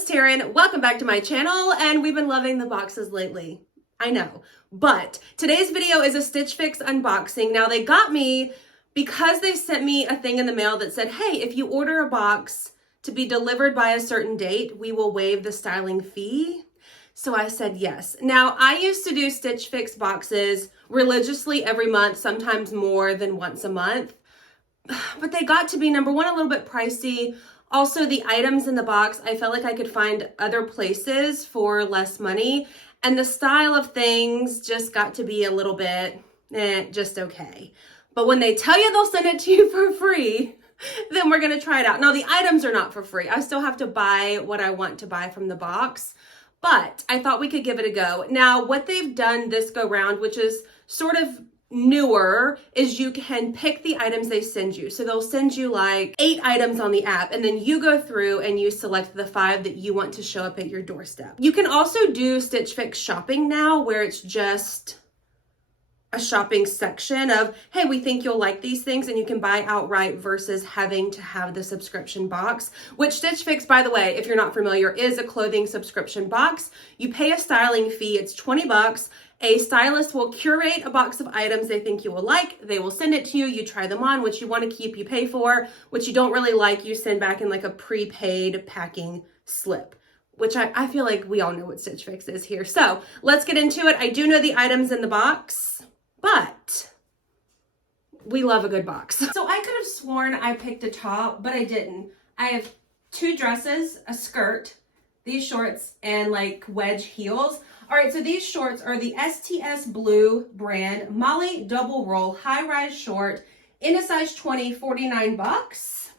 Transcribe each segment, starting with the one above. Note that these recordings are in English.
it's Taren. Welcome back to my channel, and we've been loving the boxes lately. I know, but today's video is a Stitch Fix unboxing. Now they got me because they sent me a thing in the mail that said, hey, if you order a box to be delivered by a certain date, we will waive the styling fee. So I said yes. Now I used to do Stitch Fix boxes religiously every month, sometimes more than once a month, but they got to be, number one, a little bit pricey. Also, the items in the box, I felt like I could find other places for less money. And the style of things just got to be a little bit, just okay. But when they tell you they'll send it to you for free, then we're going to try it out. Now, the items are not for free. I still have to buy what I want to buy from the box. But I thought we could give it a go. Now, what they've done this go round, which is sort of newer, is you can pick the items they send you. So they'll send you like 8 items on the app, and then you go through and you select the 5 that you want to show up at your doorstep. You can also do Stitch Fix shopping now, where it's just a shopping section of, hey, we think you'll like these things, and you can buy outright versus having to have the subscription box, which Stitch Fix, by the way, if you're not familiar, is a clothing subscription box. You pay a styling fee, it's 20 bucks. A stylist will curate a box of items they think you will like. They will send it to you. You try them on. What you want to keep, you pay for. What you don't really like, you send back in like a prepaid packing slip, which I feel like we all know what Stitch Fix is here. So let's get into it. I do know the items in the box, but we love a good box. So I could have sworn I picked a top, but I didn't. I have 2 dresses, a skirt, these shorts, and like wedge heels. All right, so these shorts are the STS Blue brand Molly double roll high-rise short in a size 20, 49 bucks.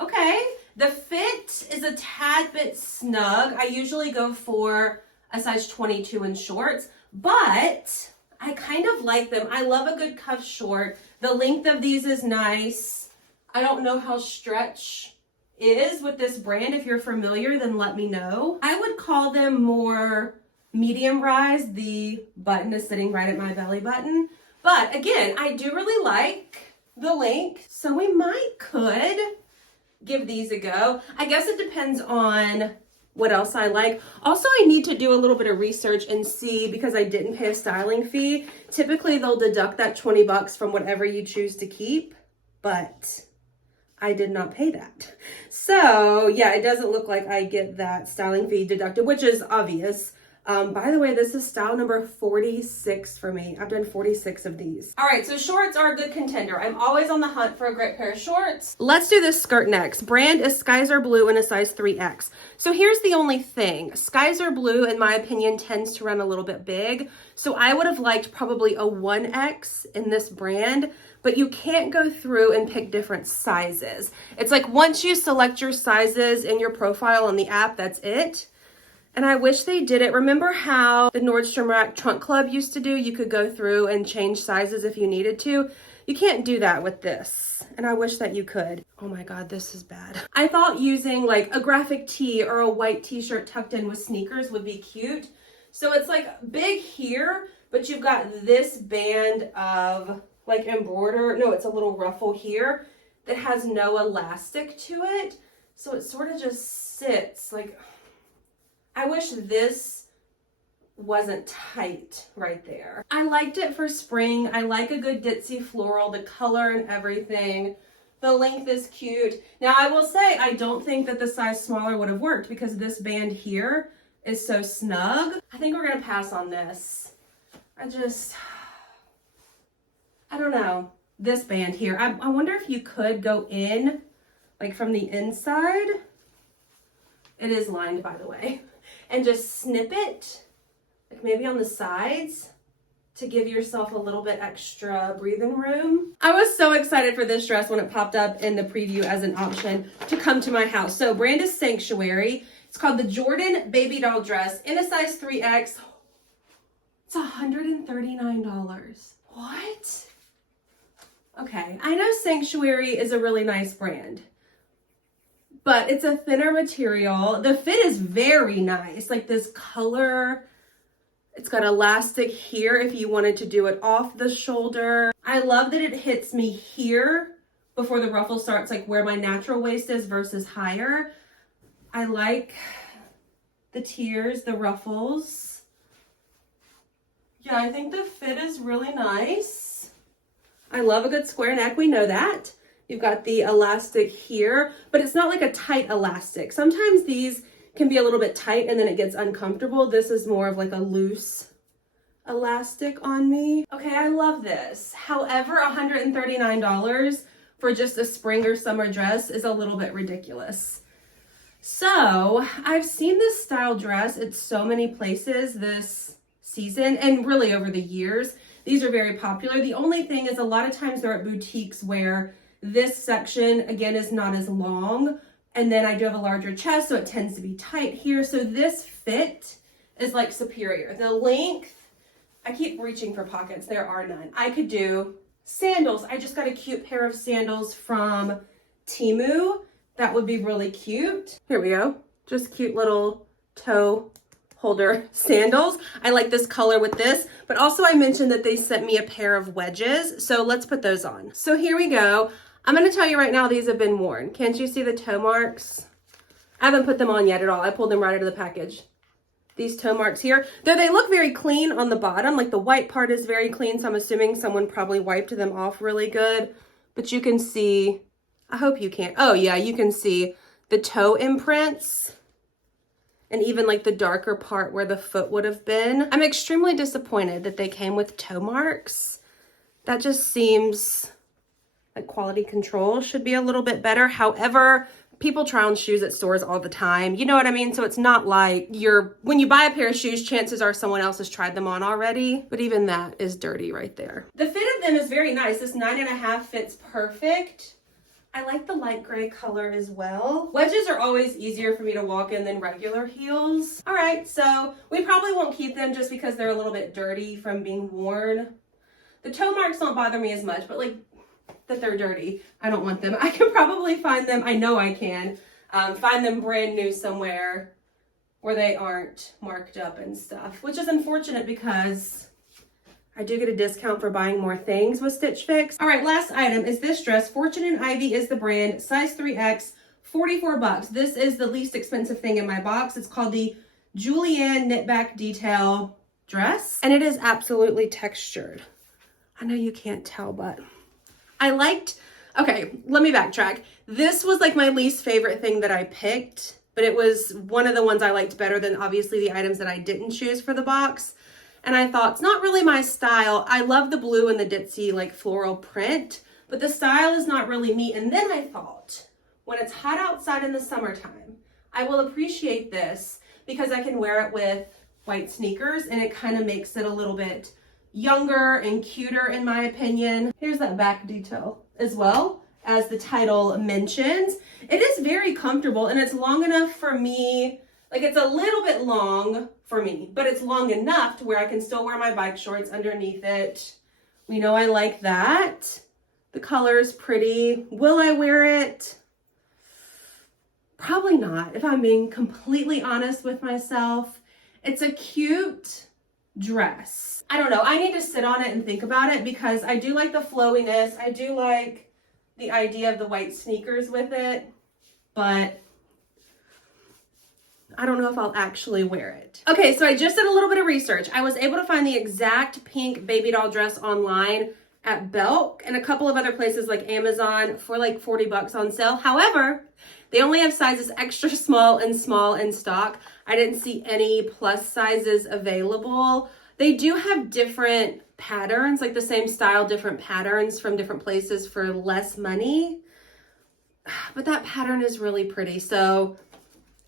Okay, the fit is a tad bit snug. I usually go for a size 22 in shorts, but I kind of like them. I love a good cuff short. The length of these is nice. I don't know how stretch is with this brand. If you're familiar, then let me know. I would call them more medium rise. The button is sitting right at my belly button. But again, I do really like the length, so we could give these a go. I guess it depends on what else I like. Also, I need to do a little bit of research and see, because I didn't pay a styling fee. Typically, they'll deduct that 20 bucks from whatever you choose to keep, but I did not pay that. So yeah, it doesn't look like I get that styling fee deducted, which is obvious. By the way, this is style number 46 for me. I've done 46 of these. All right, so shorts are a good contender. I'm always on the hunt for a great pair of shorts. Let's do this skirt next. Brand is Skies Blue in a size 3X. So here's the only thing. Skies Blue, in my opinion, tends to run a little bit big. So I would have liked probably a 1X in this brand, but you can't go through and pick different sizes. It's like once you select your sizes in your profile on the app, that's it. And I wish they did it. Remember how the Nordstrom Rack Trunk Club used to do? You could go through and change sizes if you needed to. You can't do that with this. And I wish that you could. Oh my God, this is bad. I thought using like a graphic tee or a white t-shirt tucked in with sneakers would be cute. So it's like big here, but you've got this band of like embroider. No, it's a little ruffle here that has no elastic to it. So it sort of just sits like, I wish this wasn't tight right there. I liked it for spring. I like a good ditzy floral, the color and everything. The length is cute. Now I will say, I don't think that the size smaller would have worked because this band here is so snug. I think we're gonna pass on this. I don't know. This band here, I wonder if you could go in, like from the inside. It is lined, by the way. And just snip it, like maybe on the sides, to give yourself a little bit extra breathing room. I was so excited for this dress when it popped up in the preview as an option to come to my house. So brand is Sanctuary. It's called the Jordin baby doll dress in a size 3X. It's $139. What? Okay, I know Sanctuary is a really nice brand, but it's a thinner material. The fit is very nice, like this color. It's got elastic here if you wanted to do it off the shoulder. I love that it hits me here before the ruffle starts, like where my natural waist is versus higher. I like the tiers, the ruffles. Yeah, I think the fit is really nice. I love a good square neck, we know that. You've got the elastic here, but it's not like a tight elastic. Sometimes these can be a little bit tight and then it gets uncomfortable. This is more of like a loose elastic on me. Okay, I love this. However, $139 for just a spring or summer dress is a little bit ridiculous. So I've seen this style dress at so many places this season and really over the years. These are very popular. The only thing is a lot of times they're at boutiques where this section again is not as long, and then I do have a larger chest, so it tends to be tight here. So this fit is like superior. The length, I keep reaching for pockets, there are none. I could do sandals. I just got a cute pair of sandals from Temu. That would be really cute. Here we go. Just cute little toe holder sandals. I like this color with this, but also I mentioned that they sent me a pair of wedges. So let's put those on. So here we go. I'm going to tell you right now, these have been worn. Can't you see the toe marks? I haven't put them on yet at all. I pulled them right out of the package. These toe marks here, though they look very clean on the bottom, like the white part is very clean, so I'm assuming someone probably wiped them off really good, but you can see, I hope you can, oh yeah, you can see the toe imprints and even like the darker part where the foot would have been. I'm extremely disappointed that they came with toe marks. That just seems like quality control should be a little bit better. However, people try on shoes at stores all the time. You know what I mean? So it's not like when you buy a pair of shoes, chances are someone else has tried them on already. But even that is dirty right there. The fit of them is very nice. This 9.5 fits perfect. I like the light gray color as well. Wedges are always easier for me to walk in than regular heels. All right, so we probably won't keep them just because they're a little bit dirty from being worn. The toe marks don't bother me as much, but like, that they're dirty, I don't want them. I can probably find them, I know I can, find them brand new somewhere where they aren't marked up and stuff, which is unfortunate because I do get a discount for buying more things with Stitch Fix. All right, last item is this dress. Fortune and Ivy is the brand, size 3X, 44 bucks. This is the least expensive thing in my box. It's called the Julianne knitback detail dress, and it is absolutely textured. I know you can't tell, but okay, let me backtrack. This was like my least favorite thing that I picked, but it was one of the ones I liked better than obviously the items that I didn't choose for the box. And I thought, it's not really my style. I love the blue and the ditzy like floral print, but the style is not really me. And then I thought, when it's hot outside in the summertime, I will appreciate this because I can wear it with white sneakers and it kind of makes it a little bit younger and cuter in my opinion. Here's that back detail as well, as the title mentions. It is very comfortable and it's long enough for me, like it's a little bit long for me, but it's long enough to where I can still wear my bike shorts underneath it. We know I like that. The color is pretty. Will I wear it? Probably not, if I'm being completely honest with myself. It's a cute dress. I don't know. I need to sit on it and think about it because I do like the flowiness. I do like the idea of the white sneakers with it, but I don't know if I'll actually wear it. Okay, so I just did a little bit of research. I was able to find the exact pink baby doll dress online at Belk and a couple of other places like Amazon for like 40 bucks on sale. However, they only have sizes extra small in stock. I didn't see any plus sizes available. They do have different patterns, like the same style, different patterns from different places for less money. But that pattern is really pretty. So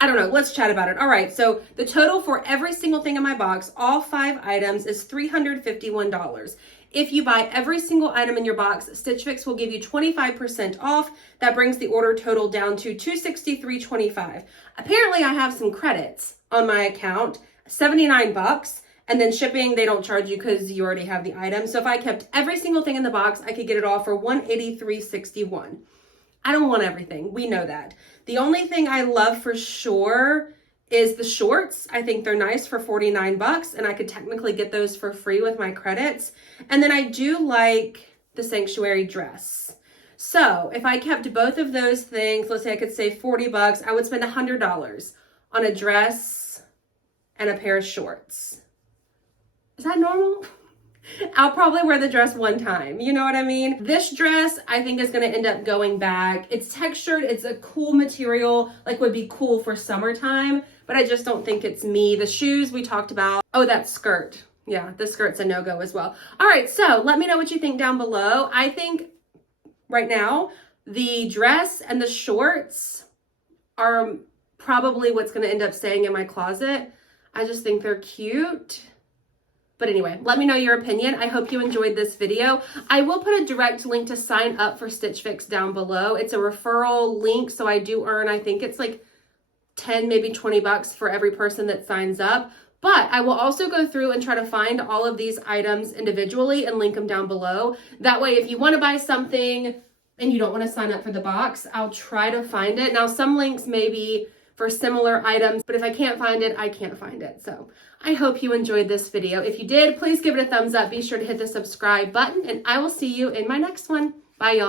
I don't know. Let's chat about it. All right. So the total for every single thing in my box, all 5 items, is $351. If you buy every single item in your box, Stitch Fix will give you 25% off. That brings the order total down to $263.25. Apparently I have some credits on my account, 79 bucks. And then shipping, they don't charge you because you already have the item. So if I kept every single thing in the box, I could get it all for $183.61. I don't want everything. We know that. The only thing I love for sure is the shorts. I think they're nice for 49 bucks and I could technically get those for free with my credits. And then I do like the Sanctuary dress. So if I kept both of those things, let's say I could save 40 bucks, I would spend $100 on a dress and a pair of shorts. Is that normal? I'll probably wear the dress one time, you know what I mean? This dress I think is gonna end up going back. It's textured, it's a cool material, like would be cool for summertime, but I just don't think it's me. The shoes we talked about. Oh, that skirt. Yeah, the skirt's a no-go as well. All right, so let me know what you think down below. I think right now, the dress and the shorts are probably what's gonna end up staying in my closet. I just think they're cute. But anyway, let me know your opinion. I hope you enjoyed this video. I will put a direct link to sign up for Stitch Fix down below. It's a referral link, so I do earn, I think it's like 10, maybe 20 bucks for every person that signs up. But I will also go through and try to find all of these items individually and link them down below. That way, if you want to buy something and you don't want to sign up for the box, I'll try to find it. Now, some links may be for similar items, but if I can't find it, I can't find it. So I hope you enjoyed this video. If you did, please give it a thumbs up. Be sure to hit the subscribe button, and I will see you in my next one. Bye, y'all.